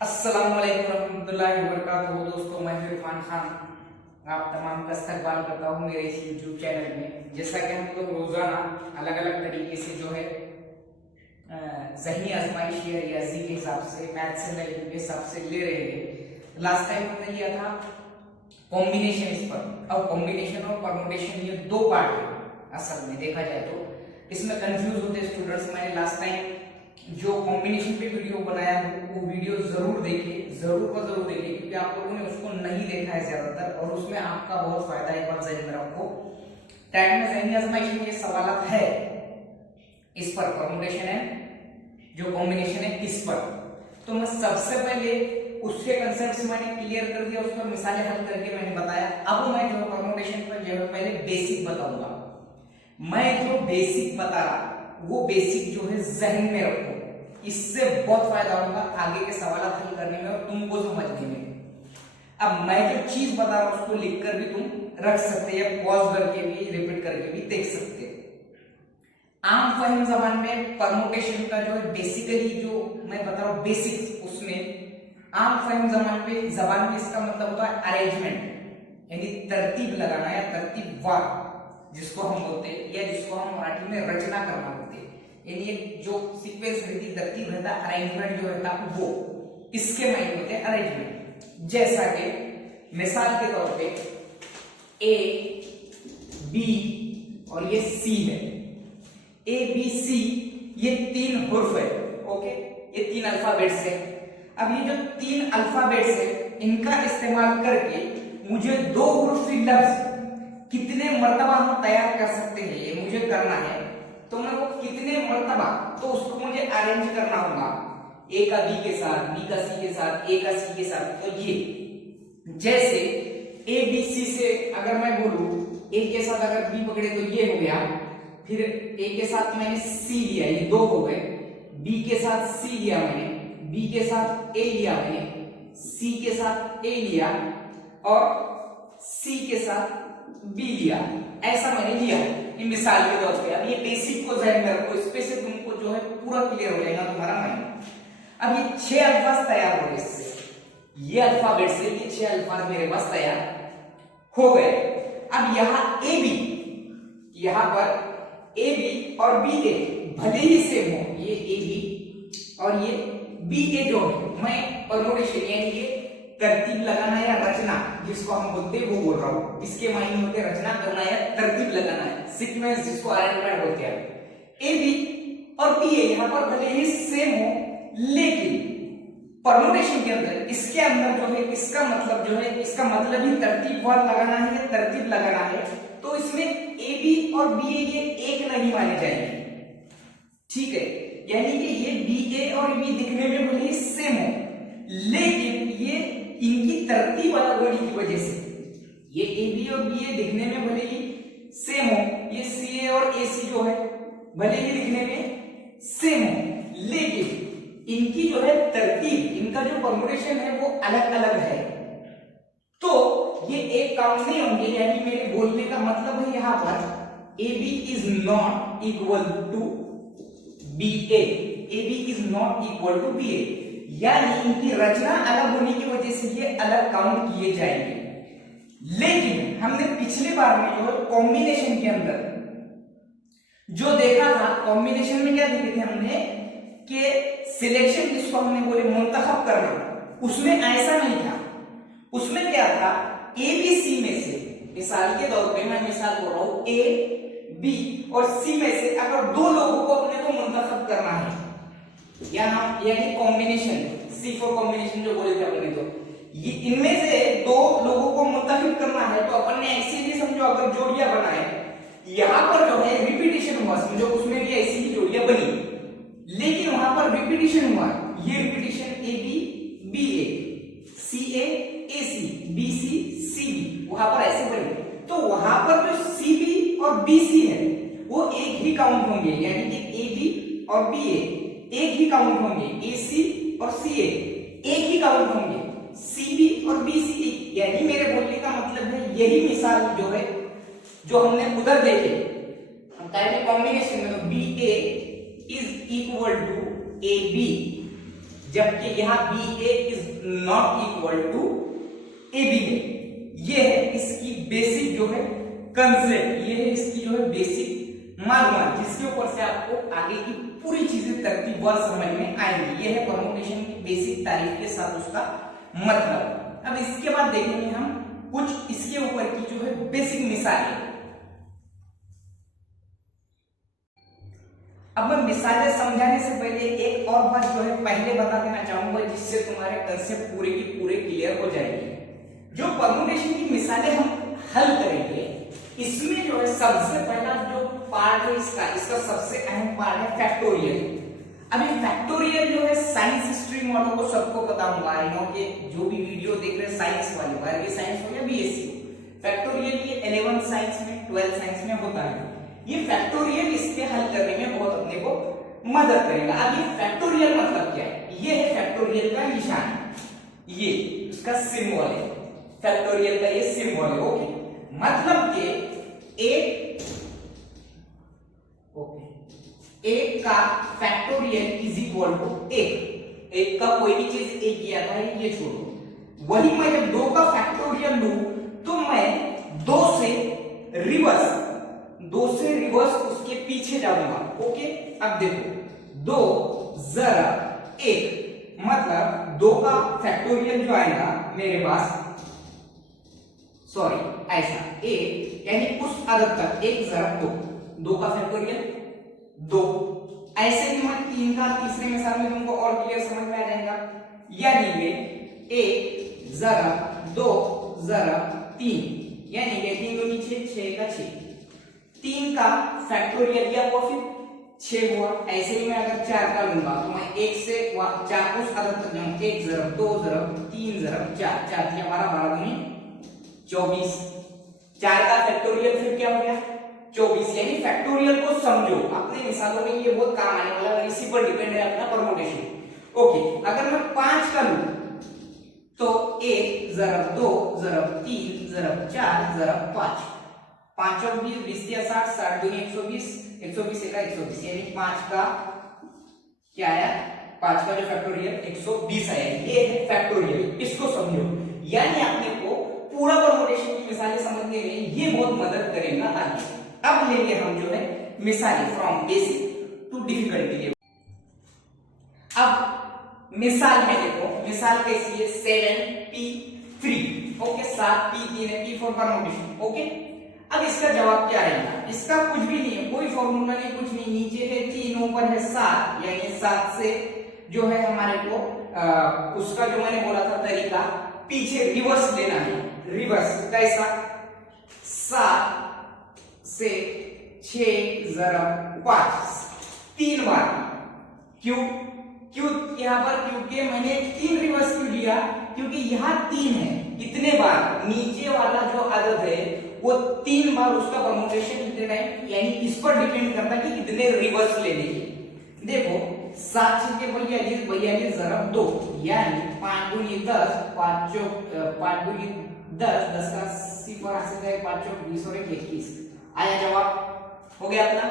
अस्सलाम वालेकुम रहमतुल्लाहि व बरकातहू। दोस्तों, मैं इरफान खान आप तमाम का इस्तकबाल करता हूँ मेरे इस यूट्यूब चैनल में। जैसा कि हम लोग रोजाना अलग अलग तरीके से जो है ज़हनी आजमाइश या रियाजी के हिसाब से, मैथ से वैल्यू के हिसाब से ले रहे हैं। लास्ट टाइम हमने लिया था कॉम्बिनेशन इस पर। अब कॉम्बिनेशन और परमुटेशन ये दो पार्ट है। असल में देखा जाए तो इसमें कंफ्यूज होते स्टूडेंट्स। मैंने लास्ट टाइम जो कॉम्बिनेशन पे वीडियो बनाया हूँ वो वीडियो जरूर देखें, जरूर देखें, क्योंकि आप लोगों ने उसको नहीं देखा है ज्यादातर, और उसमें आपका बहुत फायदा है। एक बार जहन में रखो, टाइम में ज़हनी आजमाइश में ये सवाल है इस पर, परमुटेशन है, जो कॉम्बिनेशन है इस पर। तो मैं सबसे पहले उसके कंसेप्ट मैंने क्लियर कर दिया, उस पर मिसालें हल करके मैंने बताया। अब मैं जो परमुटेशन पर जो है पहले बेसिक बताऊंगा। मैं जो बेसिक बता रहा वो बेसिक जो है जहन में रखो, इससे बहुत फायदा होगा आगे के सवाल हल करने में और तुमको समझने में। अब मैं जो चीज बता रहा हूं उसको लिखकर भी तुम रख सकते हैं, पॉज करके भी, रिपीट करके भी देख सकते हैं। आम फहीम जबान में परमुटेशन का जो है बेसिकली जो मैं बता रहा हूं बेसिक्स, उसमें आम फहीम जबान में इसका मतलब होता है अरेंजमेंट, यानी तरतीब लगाना या तरतीबवार जिसको हम बोलते हैं, या जिसको हम मराठी में रचना करना बोलते हैं। यानी जो सीक्वेंस रहती, तरतीब रहता, अरेंजमेंट जो रहता वो, इसके मायने होते हैं अरेंजमेंट। जैसा कि मिसाल के तौर पे ए, बी और ये सी है। ए, बी, सी ये तीन हुर्फ है, ओके, ये तीन अल्फाबेट्स है। अब ये जो तीन अल्फाबेट्स है इनका इस्तेमाल करके मुझे दो हुर्फी लफ्ज कितने मर्तबा हम तैयार कर सकते हैं, ये मुझे करना है। तो मैं वो कितने मर्तबा, तो उसको मुझे अरेंज करना होगा, ए का बी के साथ, बी का सी के साथ, ए का सी के साथ। तो ये जैसे ए बी सी से अगर मैं बोलूं, ए के साथ अगर बी पकड़े तो ये हो गया, फिर ए के साथ मैंने सी लिया, ये दो हो गए। बी के साथ सी लिया मैंने, बी के साथ ए लिया मैंने, सी के साथ ए लिया और सी के साथ बी लिया, ऐसा मैंने लिया मिसाल के तौर पे। अब ये बेसिक को ध्यान में रखो, इस पे से तुमको जो है पूरा क्लियर हो जाएगा तुम्हारा माइंड। अब ये 6 अल्फाज तैयार हो गए, इससे ये अल्फाबेट से ये 6 अल्फाज मेरे पास तैयार हो गए। अब यहाँ ए बी, यहाँ पर ए बी और बी ए भले ही सेम हो, ये ए बी और ये बी ए जो है, मैं परमुटेशन यानी ये तरतीब लगाना या रचना जिसको हम बोलते हैं वो बोल रहा हूं। इसके मायने होते रचना करना या तरतीब लगाना है, सीक्वेंस जिसको अरेंजमेंट बोलते हैं। ए बी और बी ए यहाँ पर भले ही सेम हो, लेकिन परमुटेशन के अंदर, इसके अंदर जो है इसका मतलब जो है, इसका मतलब ही तरतीबवार लगाना है या तरतीब लगाना है। तो इसमें ए बी और बी ए ये एक नहीं माने जाएंगे, ठीक है। यानी कि ये बी ए और बी दिखने में भले ही सेम हो, लेकिन ये इनकी तरतीब अलग होने की वजह से, ये ए बी और बी ए दिखने में भले ही सेम हो, ये सी ए और ए सी जो है भले ही दिखने में सेम हो, लेकिन इनकी जो है तरतीब, इनका जो परमुटेशन है वो अलग अलग है। तो ये एक काउंट नहीं होंगे, यानी मेरे बोलने का मतलब है यहां पर A B is not equal to B A, A B is not equal to B A, यानी इनकी रचना अलग होने की वजह से ये अलग काउंट किए जाएंगे। लेकिन हमने पिछले बार में जो है कॉम्बिनेशन के अंदर जो देखा था, कॉम्बिनेशन में क्या देखे थे हमने कि सिलेक्शन जिसको हमने बोले मुंतखब करना, उसमें ऐसा नहीं था। उसमें क्या था, ए बी सी में से, मिसाल के तौर पे मैं मिसाल बोल रहा हूं, ए बी और सी में से अगर दो लोगों को अपने को मुंतखब करना है, यानी कॉम्बिनेशन, सी फॉर कॉम्बिनेशन जो बोले थे अपने, तो ये इनमें से दो लोगों को मुंतखब करना है तो अपन ने ऐसे ही समझो, अगर जोड़ियां बनाए, यहां पर जो है रिपीटिशन हुआ, समझो उसमें भी ऐसी ही जोड़ियां बनी, लेकिन वहां पर रिपीटिशन हुआ, ये repetition A B B A, C A A C, B C C B, वहां पर ऐसे बनी। तो वहां पर जो सी बी और बी सी है वो एक ही काउंट होंगे, यानी कि ए बी और बी ए एक ही काउंट होंगे, ए सी और सी ए एक ही काउंट होंगे, सी बी और बी सी एक। यानी मेरे बोलने का मतलब है यही मिसाल जो है जो हमने उधर देखे, हम कहेंगे कॉम्बिनेशन में, तो B A is equal to A B, जबकि यहाँ B A is not equal to A B है। ये है इसकी बेसिक जो है कंसेप्ट, ये है इसकी जो है बेसिक मालूमात, जिसके ऊपर से आपको आगे की पूरी चीजें तरतीबवार समझ में आएंगी। ये है परमुटेशन की बेसिक तारीफ के साथ उसका मतलब। अब इसके बाद देखेंगे हम कुछ इसके ऊपर की जो है बेसिक मिसालें। अब मैं मिसालें समझाने से पहले एक और बात जो है पहले बता देना चाहूंगा, जिससे तुम्हारे कंसेप्ट पूरे की पूरे क्लियर हो जाएंगे। जो परमुटेशन की मिसालें हम हल करेंगे, इसमें जो है सबसे पहला जो पार्ट है इसका सबसे अहम पार्ट है फैक्टोरियल। अभी फैक्टोरियल जो है साइंस स्ट्रीम वालों को सबको पता होगा, आई नो कि जो भी वीडियो देख रहे हैं साइंस वाले, 12वीं साइंस हो या बीएससी हो, फैक्टोरियल ये 11th साइंस में 12th साइंस में होता है। ये फैक्टोरियल इसके हल करने में बहुत अपने को मदद करेगा। अब ये फैक्टोरियल मतलब क्या है? ये है फैक्टोरियल का निशान, ये उसका सिंबल है, फैक्टोरियल का ये सिंबल है। ओके, मतलब कि एक का फैक्टोरियल इज इक्वल टू एक का कोई भी चीज एक किया था ये छोड़ो, वही मैं जब 2 का फैक्टोरियल लूं तो मैं 2 से रिवर्स उसके पीछे जाऊंगा। ओके, अब देखो 2 जरा 1, मतलब 2 का फैक्टोरियल जो आएगा मेरे पास, सॉरी ऐसा एक, यानी उस अदद तक 1 जरा 2 का फैक्टोरियल 2, ऐसे ही मैं 3 का तीसरे मिसाल में तुमको और क्लियर समझ में आ जाएगा। यानी ये 1 जरा 2 जरा 3, यानी ये 3 दूनी 6 का 6, 3 का फैक्टोरियल क्या हुआ फिर 6 हुआ। ऐसे ही मैं अगर 4 का लूंगा तो मैं 1 से 4 उस अदद तक जाऊंगा, 1 जरब 2 जरब 3 जरब 4, 4 3 12 दूनी 24, 4 का फैक्टोरियल फिर क्या हो गया 24। यानी फैक्टोरियल को समझो, अपने मिसालों में ये बहुत काम आने वाला है, इसी पर डिपेंड है अपना परमुटेशन। ओके, अगर मैं 5 का लूं तो 1 जरब 2 जरब 3 जरब 4 जरब 5, 5 और 20 20 या 60, 60 दूनी 120, 120 का 120, यानी 5 का क्या आया, 5 का जो फैक्टोरियल 120 आया। ये है फैक्टोरियल, इसको समझो। यानी अपने को पूरा परमुटेशन की मिसालें समझने में ये बहुत मदद करेगा आगे। अब लेंगे हम जो है मिसालें फ्रॉम बेसिक टू डिफिकल्टी। अब मिसाल में देखो, मिसाल कैसी है 7p3। ओके, 7p3 है, p फॉर परमुटेशन। ओके, अब इसका जवाब क्या रहेगा? इसका कुछ भी नहीं है, कोई फॉर्मूला नहीं, कुछ नहीं, नीचे है 3 ऊपर है 7, यानी 7 से जो है हमारे को उसका जो मैंने बोला था तरीका, पीछे रिवर्स लेना है। रिवर्स कैसा? 7 से 6 जरब 5, 3 बार। क्यों यहां पर? क्योंकि मैंने 3 रिवर्स क्यों लिया? क्योंकि यहां 3 है, कितने बार नीचे वाला जो अदद है वो 3 बार उसका परमुटेशन कितने है, यानी इस पर डिपेंड करता है कि कितने रिवर्स लेने के। देखो 7 6 के 42, 42 जरब 2, यानी 5 दूनी 10, 5 दूनी 10, 10 का 80 पर आ सकता है, 5 चौक 20 और 21 आया जवाब, हो गया अपना,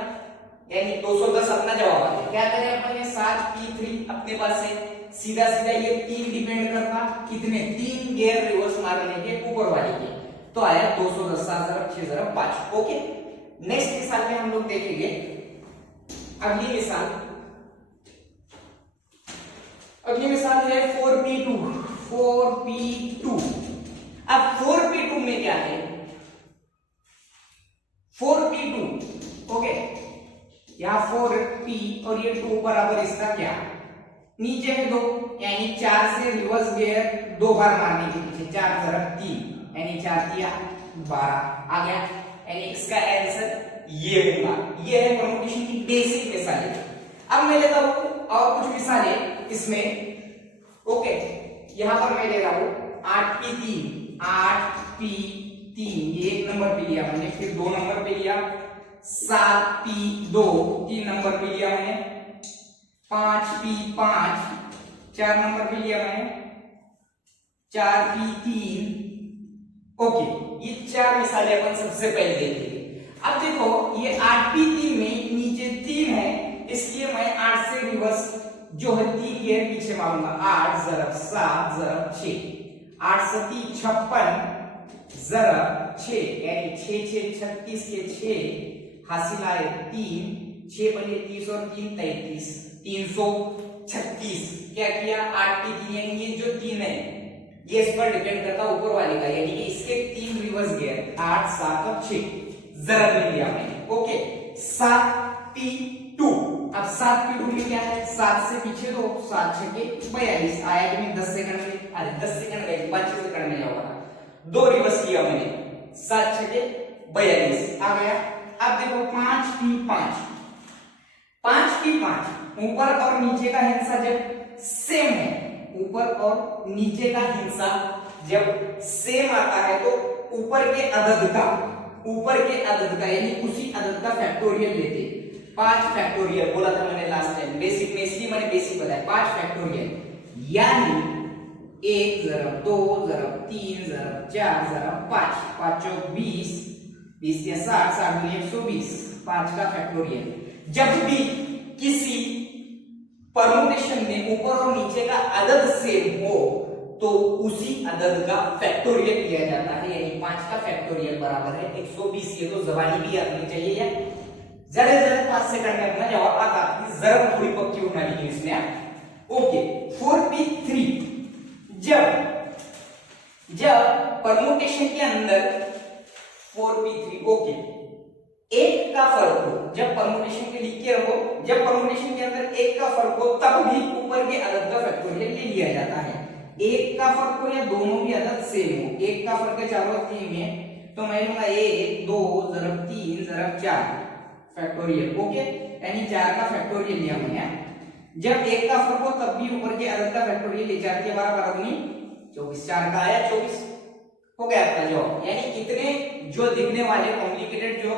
यानी 210 अपना जवाब आ गया। क्या करें अपन, ये 7p3 अपने पास है, सीधा ये 3 डिपेंड करता कितने, 3 गेयर रिवर्स मारने के ऊपर वाले के, तो आया 210, 7 जरब 6 जरब 5। ओके, नेक्स्ट मिसाल में हम लोग देखेंगे अगली मिसाल है 4p2। अब 4p2 में क्या है, 4p2, ओके, यहां 4p और ये 2 बराबर इसका क्या, नीचे है 2, यानी 4 से रिवर्स गियर 2 बार मारने के पीछे, 4 जरब 3, यानी 4 दिया 12 आ गया, यानी इसका आंसर ये होगा। ये है परमुटेशन की बेसिक मिसालें। अब मैं लेता हूं और कुछ मिसालें इसमें। ओके, यहां पर मैं ले रहा हूं 8p3, ये 1 नंबर पे लिया मैंने, फिर 2 नंबर पे लिया, 7p2 3 नंबर पे लिया मैंने, 5p5 4 नंबर पे लिया मैंने, 4p3। ओके, ये 4 मिसालें अपन सबसे पहले देखेंगे। अब देखो ये 8p3 में नीचे 3 है, इसलिए मैं 8 से रिवर्स जो है 3 गेयर पीछे मारूंगा, 8 ज़रब 7 ज़रब 6, 8 सती 56 ज़रब 6, यानी 6 6 36 के 6 हासिल आए 3, 6 बने 30 और 3 33, 336। क्या किया 8 की 3, यानी ये जो 3 है ये इस पर डिपेंड करता है ऊपर वाले का, यानी कि इसके 3 रिवर्स गियर 8 7 और 6 ज़रब में लिया मैंने। Okay 7p2। अब 7p2 में क्या है, 7 से पीछे दो, 7 6 के 42 आया कि नहीं 10 सेकंड में, अरे 10 सेकंड में 25 सेकंड में होगा, 2 रिवर्स किया मैंने, 7 6 के 42 आ गया। अब देखो 5p5, 5p5 ऊपर और नीचे का हिस्सा जब सेम है, ऊपर और नीचे का हिस्सा जब सेम आता है तो ऊपर के अदद का यानी उसी अदद का फैक्टोरियल लेते। 5 फैक्टोरियल बोला था मैंने लास्ट टाइम, बेसिक में इसलिए मैंने बेसिक बताया, 5 फैक्टोरियल यानी 1 ज़रब 2 ज़रब 3 ज़रब 4 ज़रब 5, 5 चौक 20, 20 के 60, 60 दूनी 120, 5 का फैक्टोरियल। जब भी किसी परमुटेशन में ऊपर और नीचे का अदद सेम हो तो उसी अदद का फैक्टोरियल लिया जाता है, यानी 5 का फैक्टोरियल बराबर है 120। ये तो जबानी भी आनी चाहिए या जरा 5 सेकंड में अपना जवाब आता है, जरा थोड़ी पक्की होना लेकिन इसमें। ओके 4p3 जब परमुटेशन के अंदर 4p3 ओके एक का फर्क हो, जब परमुटेशन के लिख के रहो, जब परमुटेशन के अंदर एक का फर्क हो तब भी ऊपर के अदद का फैक्टोरियल ले लिया जाता है। एक का फर्क हो या दोनों भी अदद सेम हो, एक का फर्क है चारों 3 में तो मैं लूंगा 1 2 ज़रब 3 ज़रब 4 फैक्टोरियल। ओके यानी 4 का फैक्टोरियल लिया मैंने। जब एक का फर्क हो तब भी ऊपर के अदद का फैक्टोरियल ले, 4 के 12 12 दूनी 24, 4 का आया 24 हो गया आपका जवाब। यानी इतने जो दिखने वाले कॉम्प्लिकेटेड जो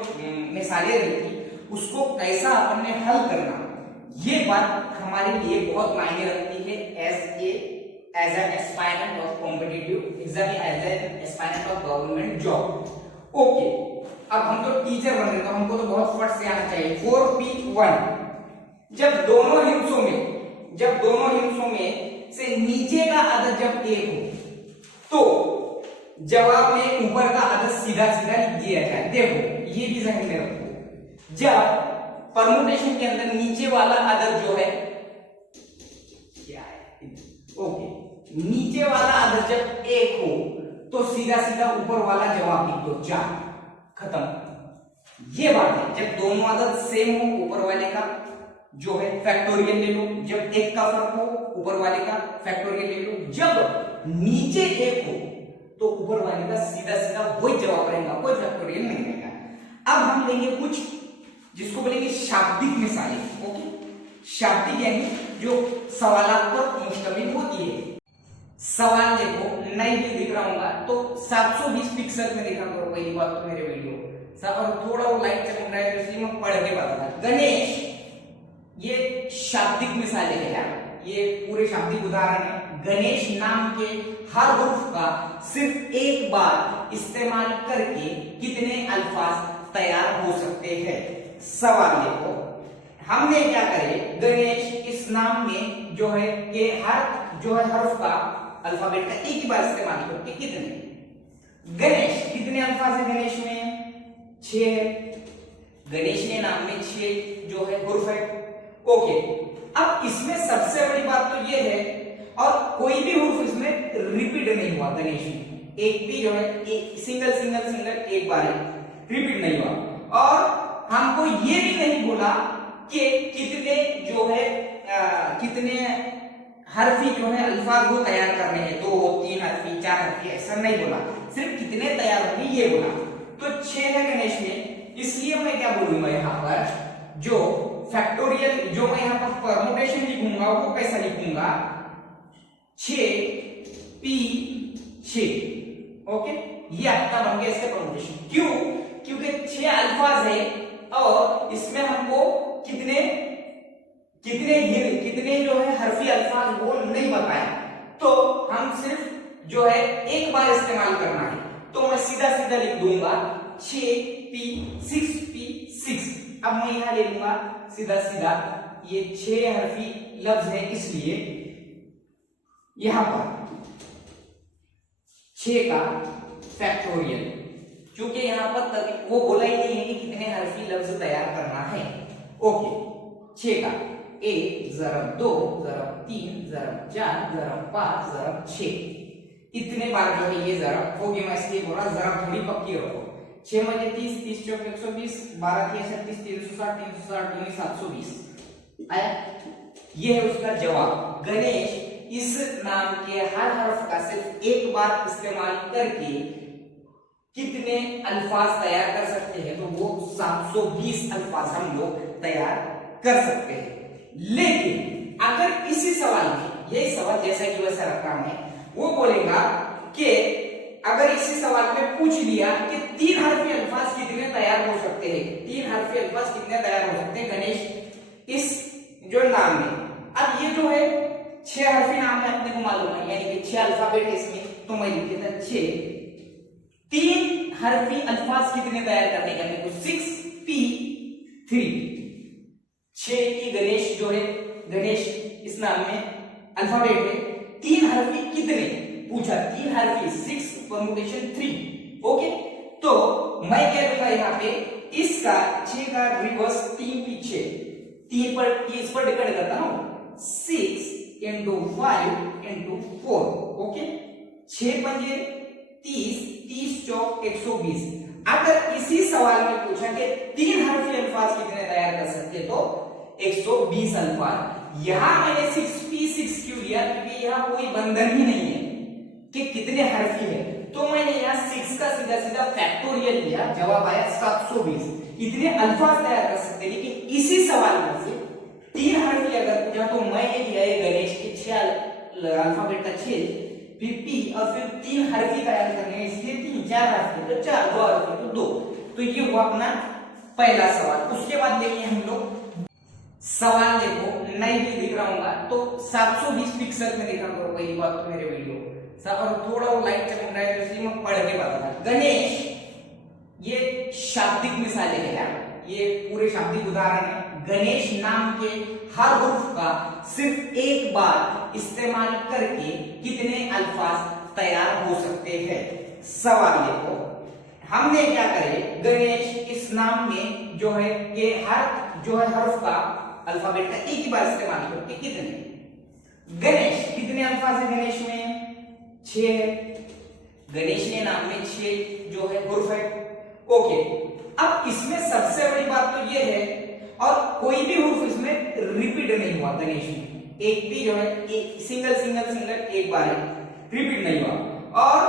मिसालें रहती उसको कैसा अपन ने हल करना, ये बात हमारे लिए बहुत मायने रखती है as an aspirant of competitive exam, as an aspirant of government job. Okay अब हम तो टीचर बन रहे तो हमको तो बहुत फट से आना चाहिए। 4p1 जब दोनों हिस्सों में से नीचे का अदद जब 1 हो तो जवाब में ऊपर का अदद सीधा सीधा लिख दिया जाए। देखो ये भी ध्यान में रखो, जब परमुटेशन के अंदर नीचे वाला अदद जो है क्या है, ओके नीचे वाला अदद जब 1 हो तो सीधा सीधा ऊपर वाला जवाब लिख दो 4, खत्म। ये बात है जब दोनों अदद सेम हो ऊपर वाले का जो है फैक्टोरियल ले लो, जब एक का फर्क हो ऊपर वाले का फैक्टोरियल ले लो, जब नीचे 1 हो तो ऊपर वाले का सीधा सीधा वही जवाब रहेगा, कोई फैक्टोरियल नहीं रहेगा। अब हम लेंगे कुछ जिसको बोलेंगे शाब्दिक मिसालें। ओके शाब्दिक यानी जो सवालात पर मुश्तमिल होती है। सवाल देखो नहीं भी दिख रहा होगा तो 720 पिक्सल में देखा करो पहली बात तो मेरे वीडियो और थोड़ा वो लाइट चमक रहा है इसलिए मैं पढ़ के बता। गणेश ये शाब्दिक मिसालें है, ये पूरे शाब्दिक उदाहरण है। गणेश नाम के हर हुर्फ का सिर्फ एक बार इस्तेमाल करके कितने अल्फाज तैयार हो सकते हैं। सवाल देखो हमने क्या करे, गणेश इस नाम में जो है कि हर हर्फ का अल्फाबेट का एक ही बार इस्तेमाल करके कितने, गणेश कितने अल्फाज है गणेश में 6 है, गणेश के नाम में 6 जो है हुर्फ है। ओके अब इसमें सबसे बड़ी बात तो ये है और कोई भी हुर्फ इसमें रिपीट नहीं हुआ गणेश में, एक भी जो है एक सिंगल एक बार रिपीट नहीं हुआ। और हमको ये भी नहीं बोला कि कितने जो है कितने हरफी जो है अल्फाज वो तैयार करने हैं, 2 3 हरफी 4 हरफी ऐसा नहीं बोला, सिर्फ कितने तैयार होंगे ये बोला। तो 6 है गणेश में, इसलिए मैं क्या बोलूंगा यहाँ पर जो फैक्टोरियल जो मैं यहाँ पर परमुटेशन लिखूंगा वो कैसा लिखूंगा 6p6। ओके ये आपका बन गया इसका परमुटेशन। क्यों? क्योंकि 6 अल्फाज है और इसमें हमको कितने जो है हरफी अल्फाज वो नहीं बताया, तो हम सिर्फ जो है एक बार इस्तेमाल करना है, तो मैं सीधा लिख दूंगा 6p6p6। अब मैं यहां ले लूंगा सीधा ये 6 हरफी लफ्ज है, इसलिए यहां पर 6 का फैक्टोरियल, क्योंकि यहां पर तभी वो बोला ही नहीं है कि कितने हरफी लफ्ज तैयार करना है। ओके, 6 का 1 ज़रब 2 ज़रब 3 ज़रब 4 ज़रब 5 ज़रब 6, इतने बार जो है ये ज़रब होगी। मैं इसलिए बोल रहा ज़रब थोड़ी पक्की रखो। 6 मजे 30, 30 चौक 120, 12 3 36, 360, 360 दूनी 720 आया। ये है उसका जवाब। गणेश इस नाम के हर हर्फ का सिर्फ एक बार इस्तेमाल करके कितने अल्फाज तैयार कर सकते हैं, तो वो 720 अल्फाज हम लोग तैयार कर सकते हैं। लेकिन अगर इसी सवाल में, यही सवाल जैसा कि वैसा रखा है, वो बोलेगा कि अगर इसी सवाल में पूछ लिया कि 3 हरफी अल्फाज कितने तैयार हो सकते हैं, 3 हरफी अल्फाज कितने तैयार हो सकते हैं गणेश इस जो नाम में। अब ये जो है 6 हरफी नाम है, अपने को मालूम है, यानी कि 6 अल्फाबेट है इसमें, तो मैं लिख देता 6। 3 हरफी अल्फाज कितने तैयार करने के, अपने को 6P3, 6 की गणेश जो है, गणेश इस नाम में अल्फाबेट है, 3 हरफी कितने पूछा, 3 हरफी, 6 परमुटेशन 3। ओके, तो मैं क्या दूंगा यहाँ पे, इसका 6 का रिवर्स 3 पीछे, 3 पर इस पर डिपेंड करता हूं, 6 into 5 into 4। ओके, 6 पंजे 30, 30 चौक 120। अगर इसी सवाल में पूछा कि 3 हरफी अल्फाज कितने तैयार कर सकते, तो 120 अल्फाज। यहां मैंने 6P6 क्यों लिया, क्योंकि यहां कोई बंधन ही नहीं है कि कितने हरफी है, तो मैंने यहाँ 6 का सीधा सीधा फैक्टोरियल लिया, जवाब आया 720। इतने अल्फाज तैयार कर सकते, लेकिन इसी सवाल में से 3 हरफी अगर पूछा, तो मैंने लिया है गणेश के 6 अल्फाबेट का 6 P और फिर 3 हरफी तैयार करने हैं, इसलिए 3, 4 हरफी तो 4, 2 हरफी तो 2। तो ये हुआ अपना पहला सवाल। उसके बाद देखिए हम लोग सवाल, देखो नहीं भी दिख रहा होगा तो 720 पिक्सल में देखा करो, पहली बात तो मेरे वीडियो सब, और थोड़ा वो लाइट चमक रहा है तो इसलिए मैं पढ़ के बता रहा। गणेश ये शाब्दिक मिसालें हैं, ये पूरे शाब्दिक उदाहरण है। गणेश नाम के हर हुर्फ का सिर्फ एक बार इस्तेमाल करके कितने अल्फाज तैयार हो सकते हैं। सवाल देखो, हमने क्या करे, गणेश इस नाम में जो है कि हर जो है हर्फ का अल्फाबेट का एक ही बार इस्तेमाल करके कितने, गणेश कितने अल्फाज है गणेश में, 6 है। गणेश ने नाम में 6 जो है हुर्फ है। ओके, अब इसमें सबसे बड़ी बात तो ये है, और कोई भी हुर्फ इसमें रिपीट नहीं हुआ गणेश में, एक भी जो है एक सिंगल सिंगल सिंगल एक बार रिपीट नहीं हुआ। और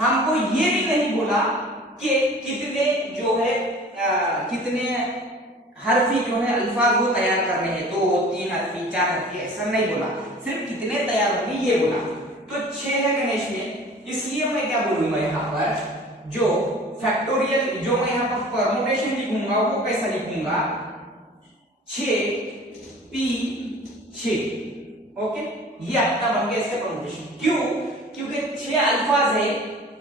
हमको ये भी नहीं बोला कि कितने जो है कितने हरफी जो है अल्फाज वो तैयार करने हैं, 2, 3 हरफी, 4 हरफी, ऐसा नहीं बोला, सिर्फ कितने तैयार होंगे ये बोला। तो 6 है गणेश में, इसलिए मैं क्या बोलूंगा यहाँ पर, जो फैक्टोरियल जो मैं यहाँ पर परमुटेशन लिखूंगा वो कैसा लिखूंगा, 6P6। ओके, ये आपका बन गया इसका परमुटेशन। क्यों, क्योंकि 6 अल्फाज है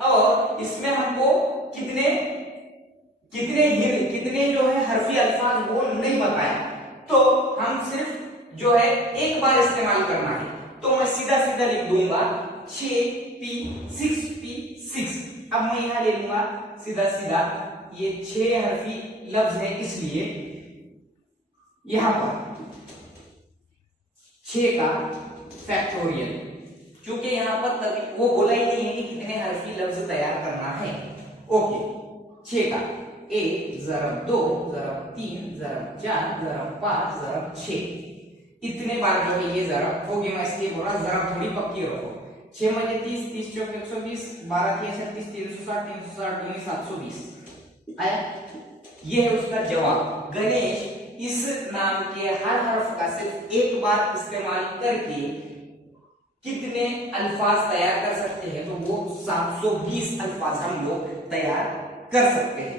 और इसमें हमको कितने जो है हरफी अल्फाज वो नहीं बताया, तो हम सिर्फ जो है एक बार इस्तेमाल करना है, तो मैं सीधा सीधा लिख दूंगा 6P6P6। अब मैं यहां ले लूंगा सीधा सीधा, ये 6 हरफी लफ्ज है, इसलिए यहां पर 6 का फैक्टोरियल, क्योंकि यहां पर तभी वो बोला ही नहीं है कि कितने हरफी लफ्ज तैयार करना है। ओके, 6 का 1 ज़रब 2 ज़रब 3 ज़रब 4 ज़रब 5 ज़रब 6, इतने बार जो है ये ज़रब होगी। मैं इसलिए बोल रहा ज़रब थोड़ी पक्की रखो। 6 मजे 30, 30 चौक 120, 12 3 36, 360, 360 दूनी 720 आया। ये है उसका जवाब। गणेश इस नाम के हर हर्फ का सिर्फ एक बार इस्तेमाल करके कितने अल्फाज तैयार कर सकते हैं, तो वो 720 अल्फाज हम लोग तैयार कर सकते हैं।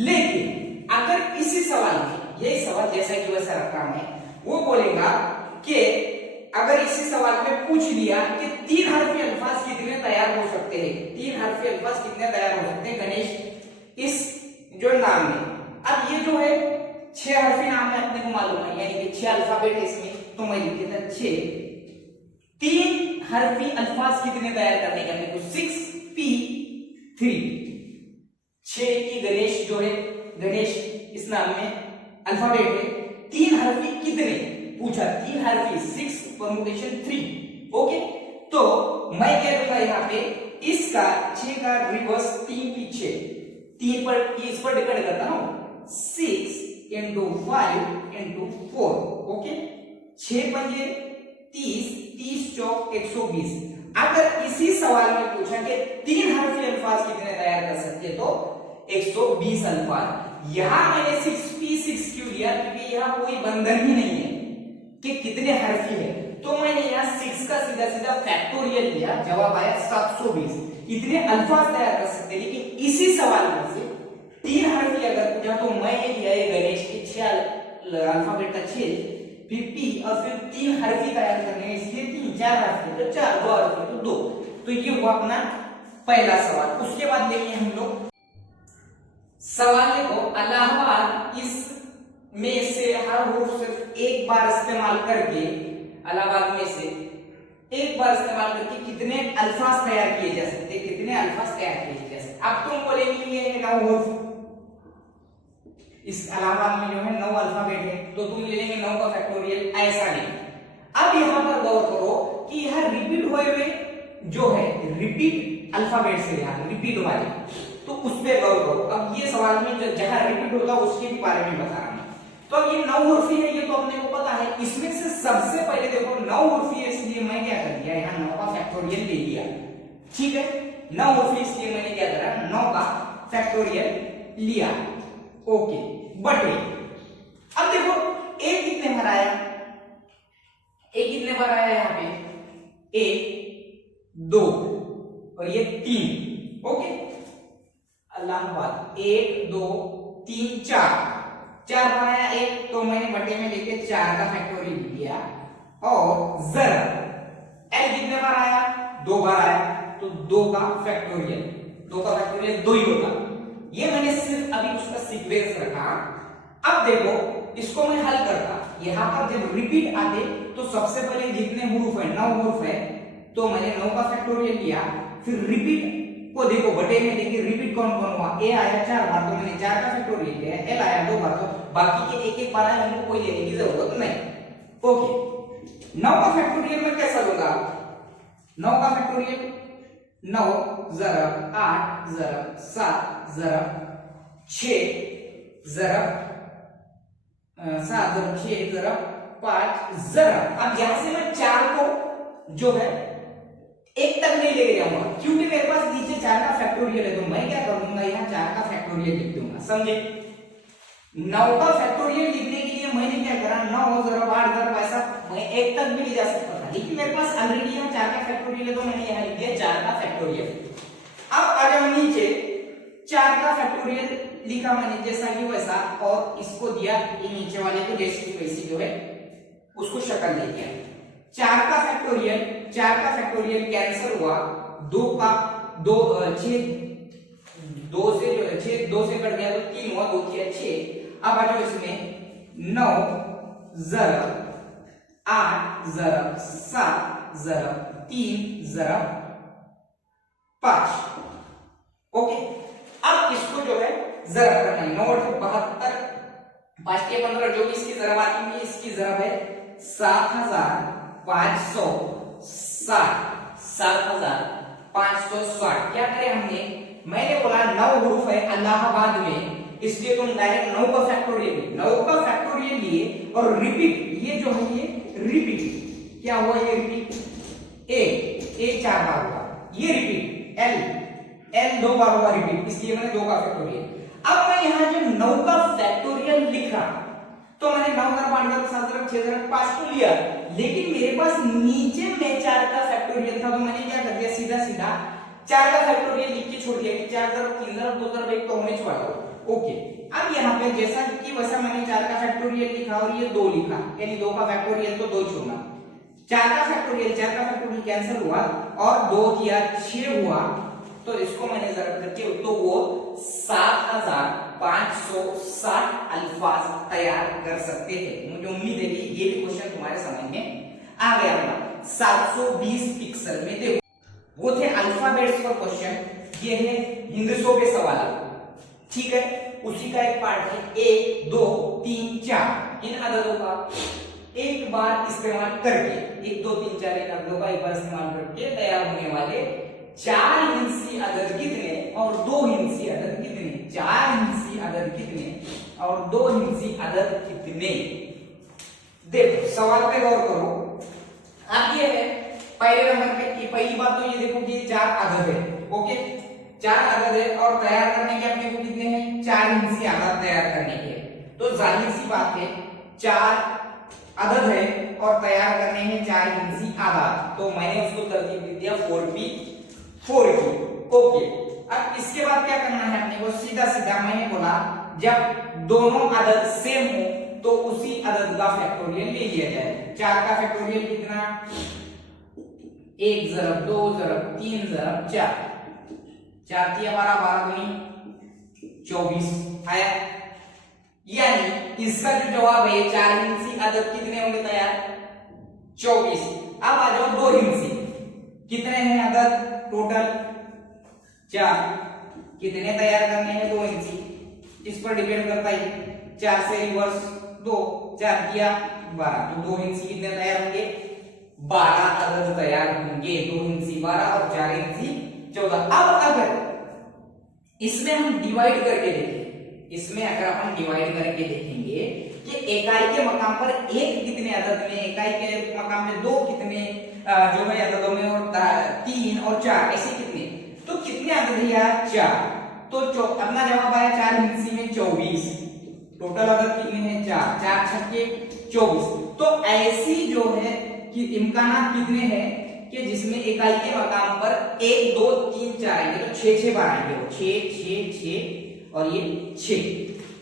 लेकिन अगर इसी सवाल में, यही सवाल जैसा कि वैसा रखा है, वो बोलेगा कि अगर इसी सवाल में पूछ लिया कि 3 हरफी अल्फाज कितने तैयार हो सकते हैं, 3 हरफी अल्फाज कितने तैयार हो सकते हैं गणेश इस जो नाम में। अब ये जो है 6 हरफी नाम है अपने को मालूम है, यानी कि 6 अल्फाबेट है इसमें, तो मैं लिख देता 6। 3 हरफी अल्फाज कितने तैयार करने के, अपने को 6P3। 6 की गणेश जो है, गणेश इस नाम में अल्फाबेट है। 3 हरफी कितने पूछा, 3 हरफी, 6 परमुटेशन 3। ओके, तो मैं क्या दूंगा यहाँ पे, इसका 6 का रिवर्स 3 पीछे, 3 पर इस पर डिपेंड करता ना, 6 into 5 into 4। ओके, 6 पंजे 30, 30 चौक 120। अगर इसी सवाल में पूछा कि 3 हरफी अल्फाज कितने तैयार कर सकते, तो 120 अल्फाज। यहां मैंने 6P 6 क्यों लिया, क्योंकि यहां कोई बंधन ही नहीं है कि कितने हरफी है, तो मैंने यहाँ 6 का सीधा सीधा फैक्टोरियल लिया, जवाब आया 720। इतने अल्फाज तैयार कर सकते, लेकिन इसी सवाल में से 3 हरफी अगर पूछा तो मैंने लिया है गणेश के 6 अल्फाबेट का 6, फिर P और फिर 3 हरफी तैयार करने हैं, इसलिए 3, 4 हरफी तो 4, 2 हरफी तो 2। तो ये हुआ अपना पहला सवाल। उसके बाद लेंगे हम लोग सवाल को, इलाहाबाद इस में से हर हुर्फ सिर्फ एक बार इस्तेमाल करके, इलाहाबाद में से एक बार इस्तेमाल करके कितने अल्फाज तैयार किए जा सकते, कितने अल्फाज तैयार किए जा सकते। अब तुम बोलेंगे ये 9 हुर्फ, इस इलाहाबाद में जो है 9 अल्फाबेट है, तो तुम ले लेंगे 9 का फैक्टोरियल, ऐसा नहीं। अब यहां पर गौर करो कि यहां रिपीट हुए हुए जो है, रिपीट अल्फाबेट से यहां रिपीट वाले, तो उस पे गौर करो। अब ये सवाल में जो जहां रिपीट होगा उसके भी बारे में बता रहा हूं। तो अब ये 9 हुर्फी है, ये तो अपने को पता है। इसमें से सबसे पहले देखो 9 हुर्फी है, इसलिए मैं क्या कर दिया, यहाँ 9 का फैक्टोरियल ले लिया। ठीक है, 9 हुर्फी इसलिए मैंने क्या करा, 9 का फैक्टोरियल लिया। ओके, बटे अब देखो ए कितने बार आया, ए कितने बार आया यहाँ पे, 1 2 और ये 3। ओके, इलाहाबाद 1 2 3 4 बार आया 1, तो मैंने बटे में लेके 4 का फैक्टोरियल लिया। और जरा एल कितने बार आया, 2 बार आया, तो 2 का फैक्टोरियल, 2 का फैक्टोरियल 2 ही होगा। ये मैंने सिर्फ अभी उसका सीक्वेंस रखा। अब देखो इसको मैं हल करता, यहां पर जब रिपीट आते तो सबसे पहले जितने हुरूफ है, 9 हुरूफ है, तो मैंने 9 का फैक्टोरियल लिया। फिर रिपीट को देखो बटे में, देखिए रिपीट कौन कौन हुआ, ए आया 4 बार, तो मैंने 4 का फैक्टोरियल लिया, एल आया 2 बार, तो बाकी के एक एक बार आया, उनको कोई लेने की जरूरत नहीं। ओके, 9 का फैक्टोरियल मैं कैसा लूंगा, 9 का फैक्टोरियल 9 ज़रब 8 ज़रब 7 ज़रब 6 ज़रब 7 ज़रब 6 ज़रब 5 ज़रब। अब यहां से मैं 4 को जो है 1 तक नहीं लेके जाऊंगा, क्योंकि मेरे पास नीचे 4 का फैक्टोरियल है, तो मैं क्या करूंगा, यहाँ 4 का फैक्टोरियल लिख दूंगा। समझे, 9 का फैक्टोरियल लिखने के लिए मैंने क्या करा, 9 ज़रब 8 ज़रब ऐसा मैं 1 तक भी ले जा सकता था, लेकिन मेरे पास ऑलरेडी यहाँ 4 का फैक्टोरियल है, तो मैंने यहाँ लिख दिया 4 का फैक्टोरियल। अब अगर नीचे 4 का फैक्टोरियल लिखा मैंने जैसा कि वैसा, और इसको दिया ये नीचे वाले को जैसी वैसी जो है उसको शक्ल दे दिया। 4 का फैक्टोरियल कैंसिल हुआ, 2 का 2 6 2 से जो 6 2 से कट गया तो 3 हुआ, 2 किया 6। अब आ जाओ इसमें 9 ज़रब 8 ज़रब 7 ज़रब 3 ज़रब 5। ओके, अब इसको जो है ज़रब करना है, 9 72 5 के 15 जो भी इसकी ज़रब आती है, इसकी ज़रब है 7560। क्या करें हमने, मैंने बोला 9 हुरूफ है इलाहाबाद में, इसलिए तुम डायरेक्ट 9 का फैक्टोरियल लिए और रिपीट, ये जो है ये रिपीट क्या हुआ, ये रिपीट ए 4 बार हुआ, ये रिपीट एल 2 बार हुआ रिपीट, इसलिए मैंने 2 का फैक्टोरियल। अब मैं यहाँ जो 9 का फैक्टोरियल लिख रहा, तो मैंने 9 ज़रब 8 ज़रब 7 ज़रब 6 ज़रब 5 को लिया, लेकिन मेरे पास नीचे में 4 का फैक्टोरियल था, तो मैंने क्या कर दिया, सीधा 4 का फैक्टोरियल लिख के छोड़ दिया कि 4 ज़रब 3 ज़रब 2 ज़रब 1 तो होने छोड़ा। ओके, अब यहाँ पे जैसा कि वैसा मैंने 4 का फैक्टोरियल लिखा और ये 2 लिखा, यानी 2 का फैक्टोरियल तो 2 छोड़ना, 4 का फैक्टोरियल कैंसिल हुआ और 2 किया 6 हुआ, तो इसको मैंने ज़रब करके तो वो 7000 560 अल्फाज तैयार कर सकते हैं। मुझे उम्मीद है कि ये भी क्वेश्चन तुम्हारे समझ में आ गया होगा। 720 पिक्सल में देखो वो थे अल्फाबेट्स पर क्वेश्चन, ये है हिंदसों के सवाल, ठीक है। उसी का एक पार्ट है 1 2 3 4 इन अददों का एक बार इस्तेमाल करके, 1 2 3 4 इन अददों का एक बार इस्तेमाल करके तैयार होने वाले 4 हिंसी अदद कितने और 2 हिंसी अदद कितने, 4 हिंसी अदद कितने और 2 हिंसी अदद कितने। देखो सवाल पे गौर करो। अब ये है पहले नंबर पे, पहली बात तो ये देखो कि 4 अदद है, ओके 4 अदद है और तैयार करने के अपने को कितने हैं, 4 हिंसी अदद तैयार करने के। तो जाहिर सी बात है 4 अदद है और तैयार करने हैं 4 हिंसी अदद, तो मैंने उसको तरतीब दे दिया 4p 4 की, ओके। अब इसके बाद क्या करना है अपने को, सीधा सीधा मैंने बोला जब दोनों अदद सेम हो तो उसी अदद का फैक्टोरियल ले लिया जाए। 4 का फैक्टोरियल कितना, 1 ज़रब 2 ज़रब 3 ज़रब 4, 4 3 12 12 दूनी 24 आया। यानी इसका जो जवाब है 4 हिंसी अदद कितने होंगे तैयार, 24। अब आ जाओ 2 हिंसी, कितने हैं अदद टोटल 4, कितने तैयार करने हैं 2 हिंसी, इस पर डिपेंड करता है। 4 से रिवर्स 2, 4 दिया 12, तो 2 हिंसी कितने तैयार होंगे, 12 अदद तैयार होंगे। 2 हिंसी 12 और 4 हिंसी 14। अब अगर इसमें हम डिवाइड करके देखें, इसमें अगर अपन डिवाइड करके देखेंगे कि इकाई के मकाम पर 1 कितने अदद में, इकाई के मकाम में 2 कितने जो है अददों में, और 3 और 4 ऐसे कितने, तो कितने अदद है यार 4, तो अपना जवाब आया 4 हिंसी में 24, टोटल अदद कितने हैं 4, 4 छक्के 24। तो ऐसी जो है कि इम्कानात कितने हैं कि जिसमें इकाई के मकाम पर 1 2 3 4 आएंगे, तो 6 6 बार आएंगे, 6 6 6 और ये 6,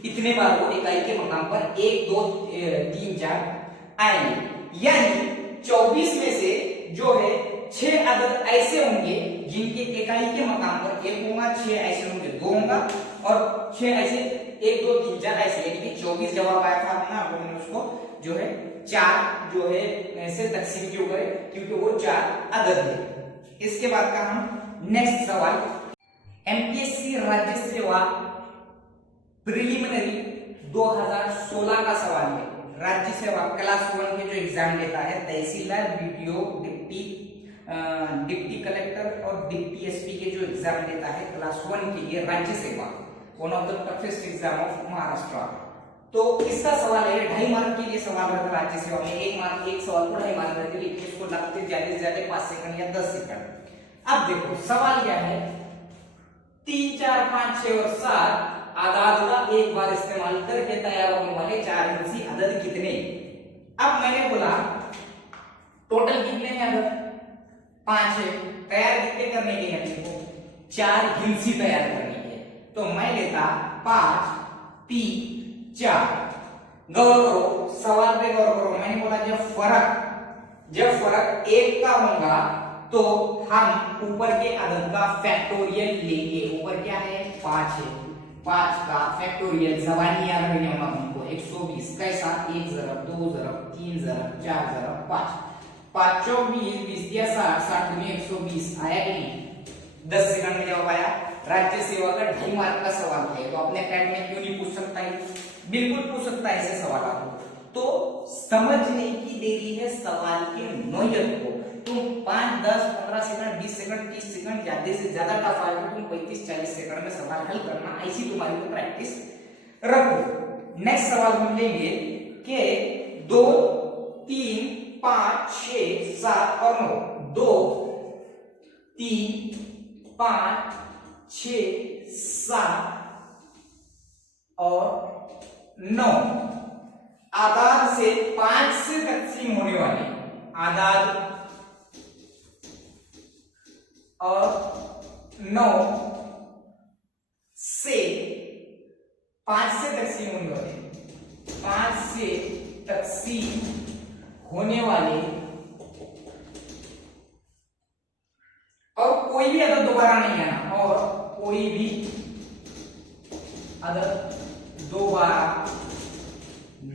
इतने बार वो इकाई के मकाम पर 1 2 3 4 आएंगे। यानी 24 में से जो है 6 अदद ऐसे होंगे जिनके इकाई के मकाम पर 1 होगा, 6 ऐसे होंगे 2 होगा और 6 ऐसे 1 2 3 4 ऐसे, यानी कि 24 जवाब आया था अपना। अब हमने उसको जो है 4 जो है ऐसे तकसीम क्यों करें, क्योंकि वो 4 अदद है। इसके बाद का हम नेक्स्ट सवाल, एमपीएससी राज्य सेवा प्रिलिमिनरी 2016 का सवाल है। राज्य सेवा क्लास 1 के जो एग्जाम लेता है, तहसीलदार, बीडीओ, डिप्टी कलेक्टर और डिप्टी एसपी के जो एग्जाम लेता है क्लास 1 के लिए, राज्य सेवा one of the toughest exam of Maharashtra. तो इसका सवाल है 2.5 मार्क के लिए सवाल रहता है राज्य सेवा में। 1 मार्क एक सवाल को 2.5 मार्क रहते, लेकिन इसको लगते ज्यादा से ज्यादा 5 सेकंड या 10 सेकंड। अब देखो सवाल क्या है, 3 4 5 6 और 7 अदाद का एक बार इस्तेमाल करके तैयार होने वाले 4 हिंसी अदद कितने। अब मैंने बोला टोटल कितने हैं अदद, 5 है, तैयार कितने करने के हैं अपने को, 4 हिंसी तैयार करने के। तो मैं लेता 5 p 4। गौर करो, सवाल पे गौर करो। मैंने बोला जब फर्क 1 का होगा तो हम ऊपर के अदद का फैक्टोरियल लेंगे। ऊपर क्या है 5 है, 5 का फैक्टोरियल जबानी याद रखने होगा हमको 120। कैसा, 1 ज़रब 2 ज़रब 3 ज़रब 4 ज़रब 5, 5 चौक 20 20 दिया 60, 60 में 120 आया कि नहीं, 10 सेकंड में जवाब आया। राज्य सेवा का 2.5 मार्क का सवाल है, तो अपने पैड में क्यों नहीं पूछ सकता है, बिल्कुल पूछ सकता है ऐसे सवाल आपको। तो समझने की देरी है सवाल के नोयत को। तुम 5 10 15 सेकंड 20 सेकंड 30 सेकंड ज्यादा से ज्यादा टफ आए तो तुम 35 40 सेकंड में सवाल हल करना, ऐसी तुम्हारी को प्रैक्टिस रखो। नेक्स्ट सवाल हम लेंगे कि 2 3 5 6 7 और 9, 2 3 5 6 7 और 9 आदाद से 5 से तकसीम होने वाले आदाद और 9 से 5 से तकसीम होने वाले 5 से तकसीम होने वाले और कोई भी अदद दोबारा नहीं आना, और कोई भी अदद दोबारा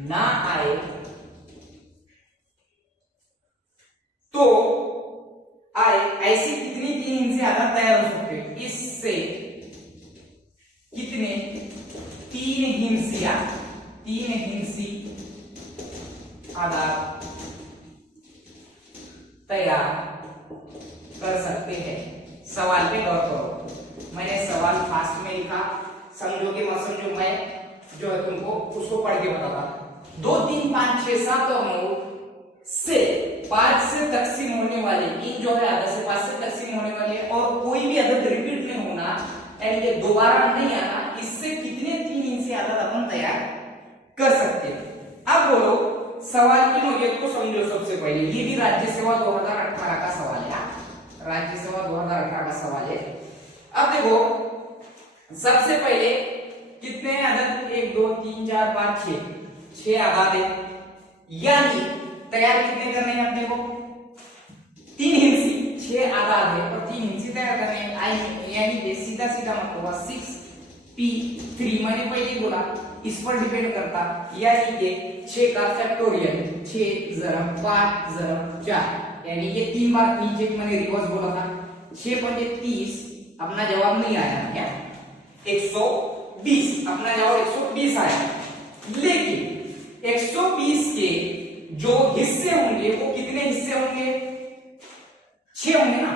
ना आए तो आए ऐसी कितनी 3 हिस्से आधार तैयार हो सकते हैं? इससे कितने 3 हिंसी आधार तैयार कर सकते हैं? सवाल पे गौर करो। मैंने सवाल फास्ट में लिखा, समझो कि मत समझो, मैं जो है तुमको उसको पढ़ के बताता। 2 3 5 6 7 और 9 से 5 से तकसीम होने वाले इन जो है आधा से 5 से तकसीम होने वाले और कोई भी अदद रिपीट नहीं होना, यानी कि दोबारा नहीं आना, इससे कितने 3 हिस्से आदत अपन तैयार कर सकते हैं? अब बोलो सवाल की नोयत को समझो। सबसे पहले ये भी राज्य सेवा 2018 का सवाल है, राज्य सेवा 2018 का सवाल है। अब देखो सबसे पहले कितने आदत 1 2 3 4 5 6 आदत है, यानी तैयार कितने करने हैं अपने को? 3 हिंसी, 6 आदाद है और 3 हिंसी तैयार करने हैं। यानी कि सीधा सीधा मतलब 6p3 मैंने पहले बोला, इस पर डिपेंड करता, यानी कि 6 का फैक्टोरियल 6 जरा 5 जरा 4, यानी कि 3 बार नीचे मैंने रिवर्स बोला था। 6 पंजे 30, अपना जवाब नहीं आया क्या? 120, अपना जवाब 120 आया। लेकिन 120 के जो हिस्से होंगे वो कितने हिस्से होंगे? 6 होंगे ना।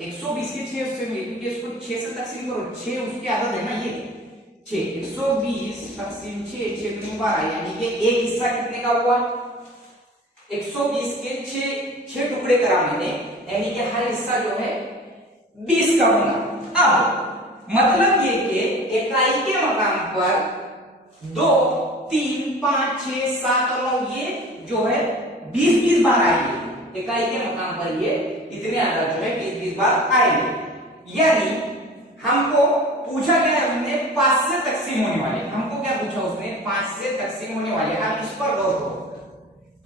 120 के 6 हिस्से होंगे क्योंकि इसको 6 से तकसीम करो, 6 उसकी आदत है ना, ये 6 120 तकसीम 6 6 3 12, यानी कि एक हिस्सा कितने का हुआ? 120 के 6 टुकड़े करा मैंने, यानी कि हर हिस्सा जो है 20 का होगा। अब मतलब ये कि इकाई के मकाम पर 2 3 5 6 7 और 9 ये जो है 20 बार आएंगे। इकाई के मकाम पर ये इतने आधार जो है 20 बार आएंगे। यानी हमको पूछा गया है, हमने 5 से तकसीम होने वाले, हमको क्या पूछा उसने? 5 से तकसीम होने वाले। आप इस पर गौर करो,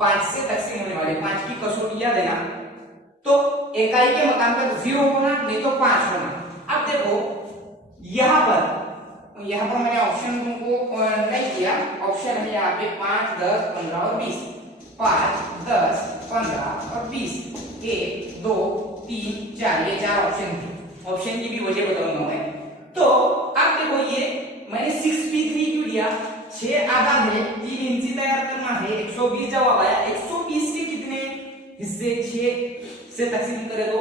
5 से तकसीम होने वाले, 5 की कसौटियां देना, तो इकाई के मकाम पर 0 होना, नहीं तो 5 होना। अब देखो यहां पर मैंने ऑप्शन तुमको नहीं दिया, ऑप्शन है यहाँ पे 5 10 15 और 20, 5 10 15 और 20, 1 2 3 4, ये 4 ऑप्शन थे। ऑप्शन की भी वजह बताऊंगा मैं। तो अब देखो ये मैंने 6p3 क्यों लिया? 6 आधार है, 3 हिस्से तैयार करना है, 120 जवाब आया। 120 के कितने हिस्से? 6 से तकसीम करें तो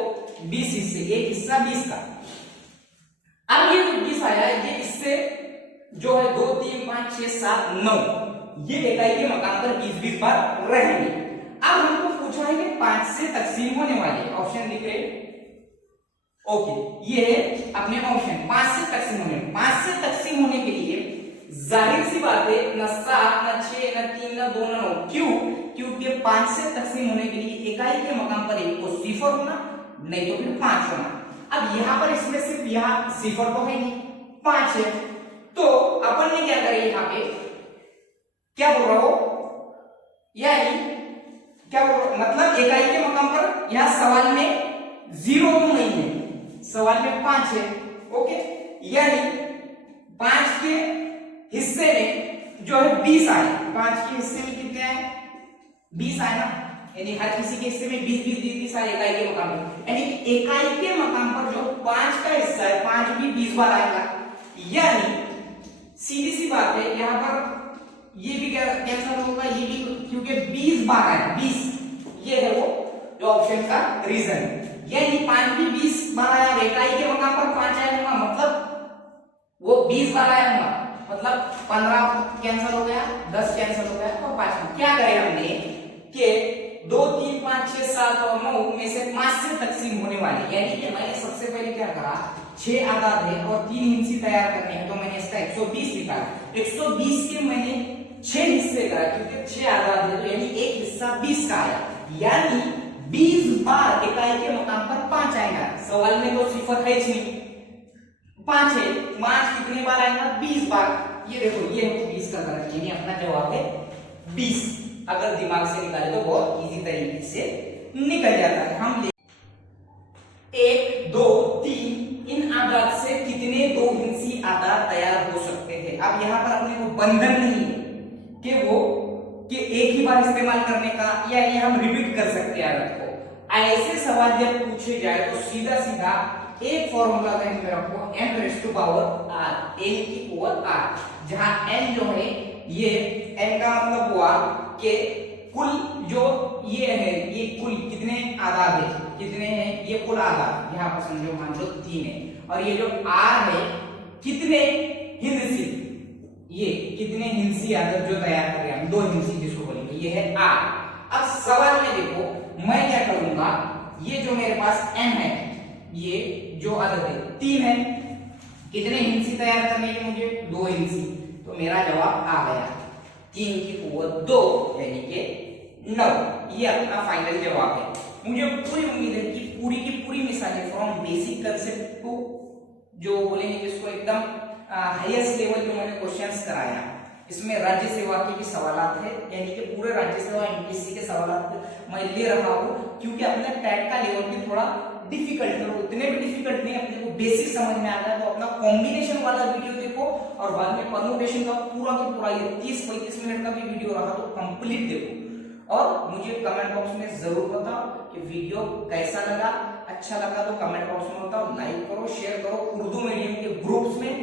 20 हिस्से, एक हिस्सा 20 का। अब ये 20 आया, ये इससे जो है 2 3 5 6 7 9 ये इकाई के मकाम पर 20 बार रहेंगे। अब हमको पूछा है कि 5 से तकसीम होने वाले, ऑप्शन दिख रहे? ओके, ये है अपने ऑप्शन 5 से तकसीम होने। 5 से तकसीम होने के लिए जाहिर सी बात है न 7 न 6 न 3 न 2 न 9, क्यों? क्योंकि 5 से तकसीम होने के लिए इकाई के मकाम पर एक को 0 होना, नहीं तो फिर 5 होना। अब यहां पर इसमें सिर्फ यहां 0 तो है नहीं, 5 है, तो अपन ने क्या करें? यहाँ पे क्या बोल रहा हो, यानी क्या बोल रहा, मतलब इकाई के मकाम पर यहां सवाल में 0 नहीं है, सवाल में 5 है। ओके, यानी 5 के हिस्से में जो है 20 आए, 5 के हिस्से में कितने आए? 20 आए ना, यानी हर किसी के हिस्से में 20 आए इकाई के मकाम पर, यानी इकाई के मकाम पर जो 5 का हिस्सा है 5 भी 20 बार आएगा। यानी सीधी सी बात है, यहां पर ये भी कैंसिल होगा, ये भी, क्योंकि 20 बार आया, 20 ये है वो जो ऑप्शन का रीजन। यानी 5 भी 20 बार आया और इकाई के मकाम पर 5 आया होगा, मतलब वो 20 बार आया होगा, मतलब 15 कैंसिल हो गया, 10 कैंसिल हो गया, तो 5। क्या करें हमने कि 2 3 5 6 7 और 9 में से 5 से तकसीम होने वाले, यानी कि मैंने सबसे पहले क्या करा? 6 आदाद है और 3 हिस्से तैयार करने हैं, तो मैंने इसका 120 लिखा। 120 के मैंने 6 हिस्से करा, क्योंकि 6 आदाद है तो यानी एक हिस्सा 20 का आया, यानी 20 बार इकाई के मकाम पर 5 आएगा। सवाल में तो 0 है ही नहीं, 5 है, 5 कितने बार आएगा? 20 बार। ये देखो ये 20 का करेक्ट, यानी अपना जवाब है 20। अगर दिमाग से निकाले तो बहुत इजी तरीके से निकल जाता है। हम 1 2 3 इन आदाद से कितने 2 हिस्सी आदाद तैयार हो सकते हैं? अब यहाँ पर अपने को बंधन नहीं है कि एक ही बार इस्तेमाल करने का, या ये हम रिपीट कर सकते हैं आदत को। ऐसे सवाल जब पूछे जाए तो सीधा सीधा एक फॉर्मूला ध्यान में रखो, n raise to power r, n की पावर r, जहां n जो है ये n का मतलब हुआ कि कुल जो ये है, ये कुल कितने आदाद है, कितने हैं ये कुल आदाद, यहाँ पर समझो मान लो 3 है, और ये जो r है कितने हिंदसी, ये कितने हिंसी आदत जो तैयार कर रहे हैं हम, 2 हिंसी जिसको बोलेंगे, ये है r। अब सवाल में देखो मैं क्या करूंगा, ये जो मेरे पास n है, ये जो आदत है 3 है, कितने हिंसी तैयार करने के मुझे 2 हिंसी, तो मेरा जवाब आ गया 3 की पावर 2 यानी कि 9। ये अपना फाइनल जवाब है। मुझे पूरी उम्मीद है कि पूरी की पूरी मिसालें फ्रॉम बेसिक कंसेप्ट टू जो बोलेंगे जिसको एकदम हाईएस्ट लेवल जो मैंने क्वेश्चंस कराया, इसमें राज्य सेवा के भी सवालात है, यानी कि पूरे राज्य सेवा एमपीएससी के सवालात मैं ले रहा हूँ, क्योंकि अपने टैट का लेवल भी थोड़ा डिफिकल्ट है, उतने भी डिफिकल्ट नहीं, अपने को बेसिक समझ में आता है। तो अपना कॉम्बिनेशन वाला वीडियो देखो, और बाद में परमुटेशन का पूरा का पूरा ये 30-35 मिनट का भी वीडियो रहा तो कंप्लीट देखो, और मुझे कमेंट बॉक्स में जरूर बताओ कि वीडियो कैसा लगा। अच्छा लगा तो कमेंट बॉक्स में बताओ, लाइक करो, शेयर करो, उर्दू मीडियम के ग्रुप्स में,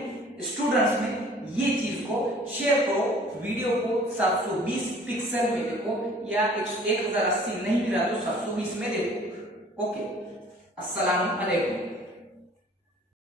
स्टूडेंट्स में ये चीज को शेयर करो। वीडियो को 720 पिक्सल में देखो, या 1080 नहीं भी रहा तो 720 में देखो। ओके, अस्सलाम वालेकुम।